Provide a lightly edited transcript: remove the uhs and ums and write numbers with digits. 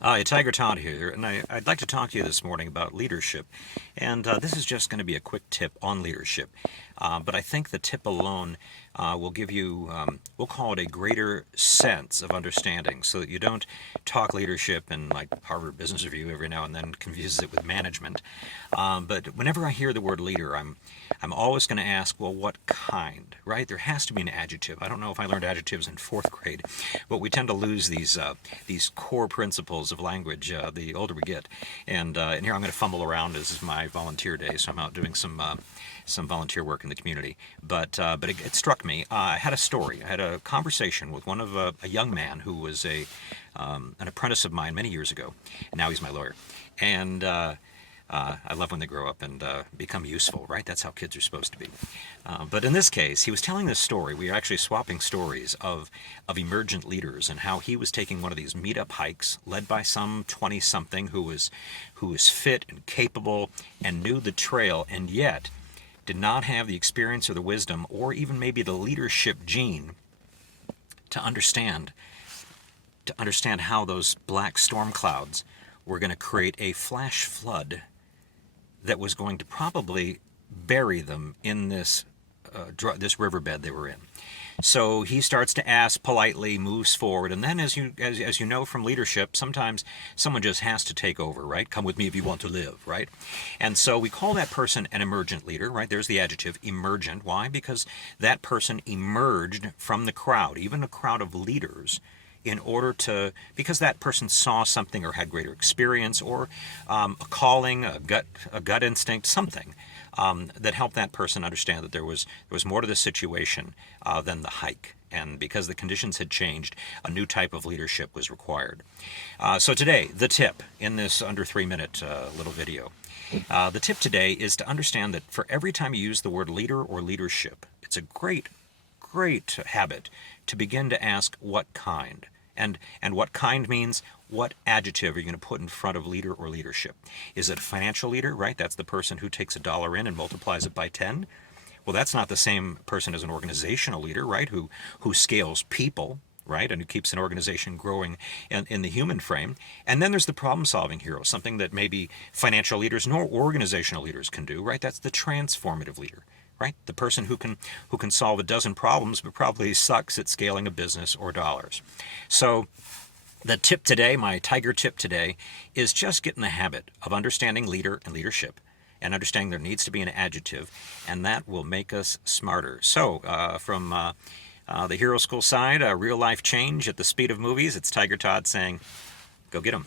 Hi, Tiger Todd here, and I'd like to talk to you this morning about leadership. And this is just going to be a quick tip on leadership. But I think the tip alone will give you, we'll call it a greater sense of understanding so that you don't talk leadership in like Harvard Business Review every now and then confuses it with management. But whenever I hear the word leader, I'm always going to ask, well, what kind, right? There has to be an adjective. I don't know if I learned adjectives in fourth grade, but we tend to lose these core principles of language the older we get. And here I'm going to fumble around. This is my volunteer day, so I'm out doing some volunteer work in the community. But it struck me. I had a story. I had a conversation with one of a young man who was an apprentice of mine many years ago. And now he's my lawyer. And I love when they grow up and become useful, right? That's how kids are supposed to be. But in this case, he was telling this story. We were actually swapping stories of emergent leaders and how he was taking one of these meetup hikes led by some 20-something who was fit and capable and knew the trail and yet did not have the experience or the wisdom or even maybe the leadership gene to understand how those black storm clouds were going to create a flash flood that was going to probably bury them in this riverbed they were in. So he starts to ask politely, moves forward, and then as you know from leadership, sometimes someone just has to take over, right? Come with me if you want to live, right? And so we call that person an emergent leader, right? There's the adjective, emergent. Why? Because that person emerged from the crowd, even a crowd of leaders, because that person saw something or had greater experience or a calling, a gut instinct, something that helped that person understand that there was more to the situation than the hike. And because the conditions had changed, a new type of leadership was required. So today, the tip in this under 3-minute little video. The tip today is to understand that for every time you use the word leader or leadership, it's a great habit to begin to ask what kind. And what kind means what adjective are you going to put in front of leader or leadership? Is it a financial leader, right? That's the person who takes $1 in and multiplies it by 10. Well, that's not the same person as an organizational leader, right? Who scales people, right? And who keeps an organization growing in the human frame. And then there's the problem-solving hero, something that maybe financial leaders nor organizational leaders can do, right? That's the transformative leader, right? The person who can solve a dozen problems but probably sucks at scaling a business or dollars. So the tip today, my Tiger tip today, is just get in the habit of understanding leader and leadership and understanding there needs to be an adjective, and that will make us smarter. So from the Hero School side, real life change at the speed of movies, it's Tiger Todd saying, go get 'em.